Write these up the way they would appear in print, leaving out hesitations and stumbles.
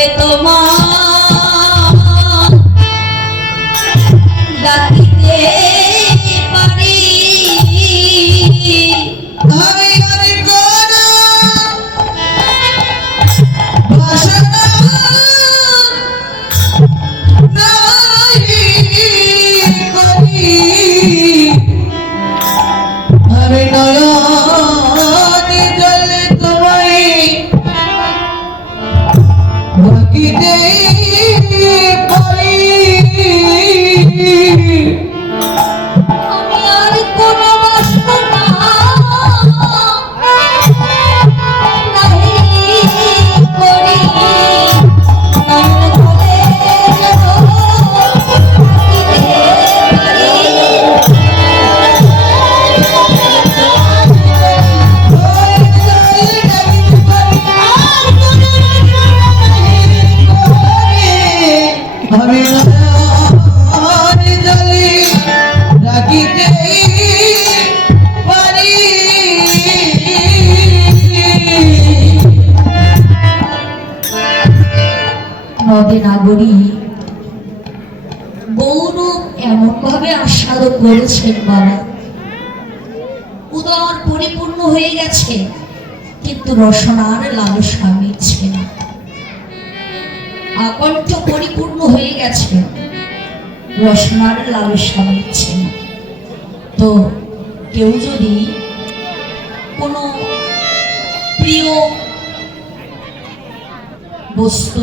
জলে তোমার ডাকিতে পারি আমি অনেক গোনা বাসনা নাহি করি আমি নয়নে জলে তোমায় ডাকিতে পারি আমি আর কোনো বাসনা নাহি করি নয়ন জলে আমি নয়নে জলে ডাকিতে পারি নদে নাগরী গৌরব এমন ভাবে আস্বাদন করেছেন বাবা, উদর পরিপূর্ণ হয়ে গেছে, কিন্তু রসনার লালসা মিটছে না। আকণ্ঠ পরিপূর্ণ হয়ে গেছে, রসনার লালসা মিটছে না। তো কেউ যদি কোনো প্রিয় বস্তু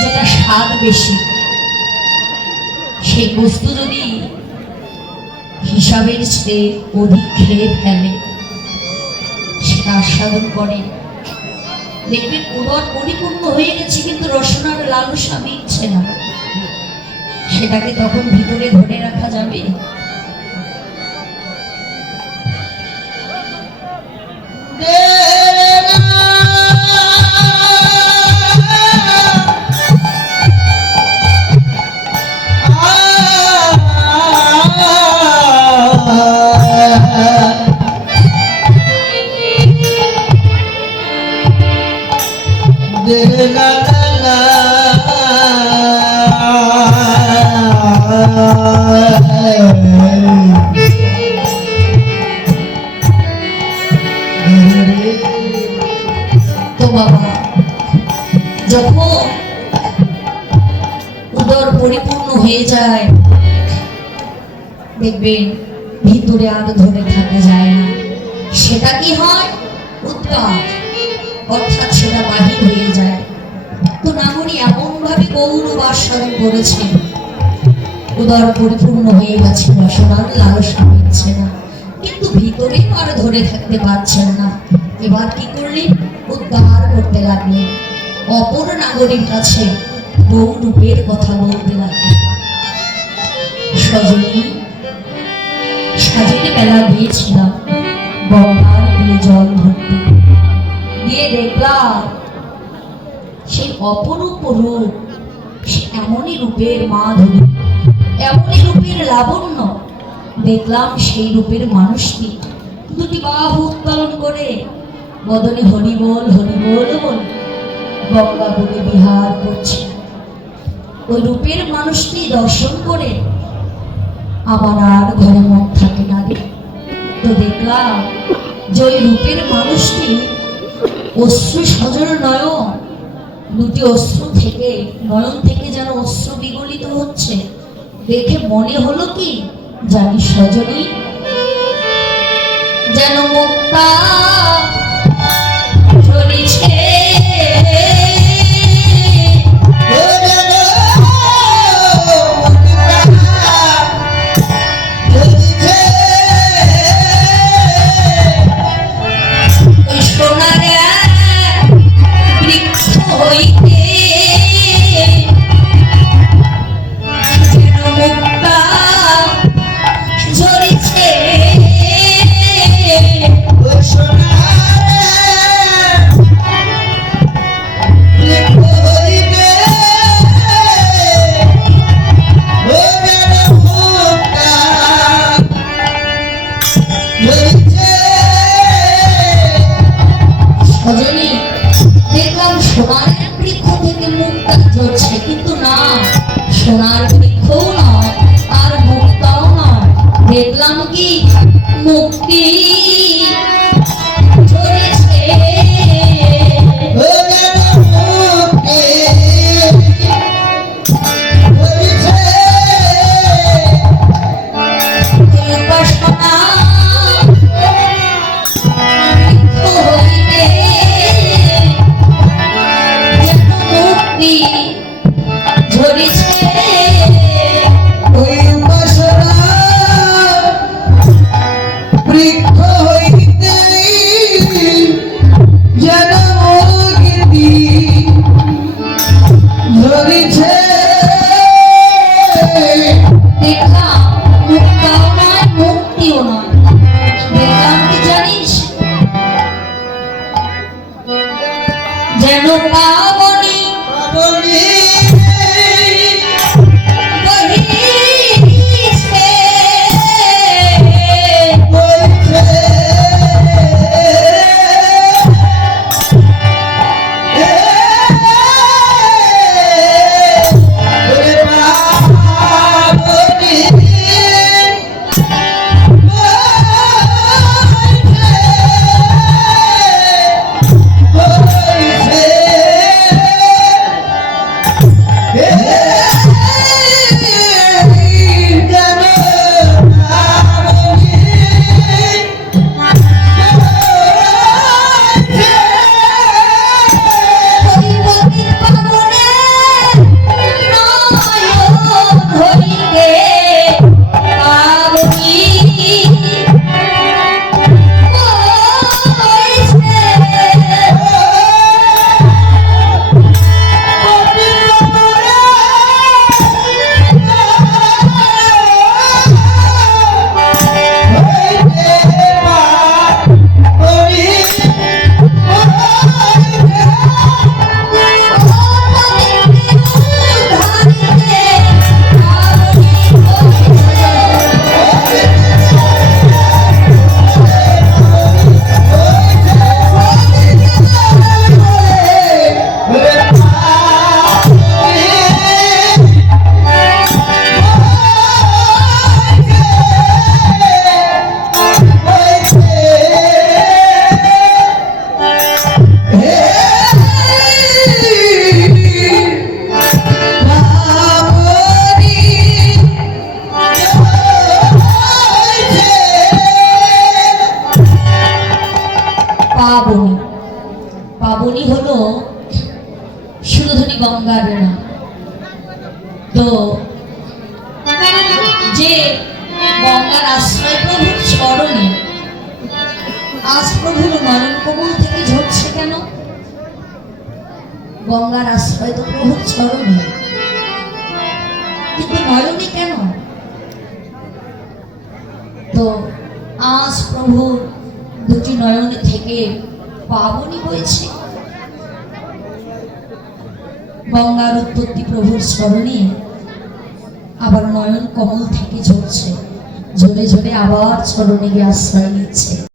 যেটা স্বাদ বেশি, সেই বস্তু যদি হিসাবের চেয়ে অধিক খেয়ে ফেলে, সেটা আস্বাদন করে, দেখবেন উদর পরিপূর্ণ হয়ে গেছে কিন্তু রসনার লালসা মিটছে না। সেটাকে তখন ভিতরে ধরে রাখা যাবে? তো বাবা, যখন উদর পরিপূর্ণ হয়ে যায়, দেখবেন ভিতরে আর ধরে থাকা যায় না। সেটা কি হয়? উৎপাত, অর্থাৎ সেটা বাহির হয়ে যায়। তো নাগরী এমন ভাবে গৌরব আস্বাদন করেছে, উদর পরিপূর্ণ হয়ে গেছে, রসনার লালসা মিটছে না, কিন্তু ভিতরে আর ধরে থাকতে পারছেন না। এবার কি করলেন? উদ্ধার করতে লাগলেন, অপর নাগরীর কাছে গৌরূপের কথা বলতে লাগলেন। সজনী, সাজের বেলা গিয়েছিলাম গঙ্গার কুলে জল ভর্তি, গিয়ে দেখলাম সেই অপরূপ রূপ, সে এমনই রূপের মাধুরী, এমনই রূপের লাবণ্য। দেখলাম সেই রূপের মানুষটি দুটি বাহু উত্তোলন করে বদনে হরি বল বল গঙ্গা বলে বিহার করছে। ওই রূপের মানুষটি দর্শন করে আমার আর ঘরে মন থাকে না রে। তো দেখলাম যে ওই রূপের মানুষটি অশ্রু সজল নয়ন, দুটি অশ্রু থেকে, নয়ন থেকে যেন অশ্রু বিগলিত হচ্ছে। দেখে মনে হলো কি জানি সজনী যেন মুক্তা ঝরিছে, সোনার যে গঙ্গার আশ্রয় প্রভুর চরণে, আজ প্রভুর নয়ন কমল থেকে ঝরছে কেন? গঙ্গার আশ্রয় তো প্রভুর চরণে, কিন্তু নয়নে কেন? তো আজ প্রভু দুটি নয়নে থেকে পাবনী বইছে। গঙ্গার উৎপত্তি প্রভুর স্মরণে, আবার নয়ন কমল থেকে ঝরছে, ঝরে ঝরে আবার চরণে গিয়ে আশ্রয় নিচ্ছে।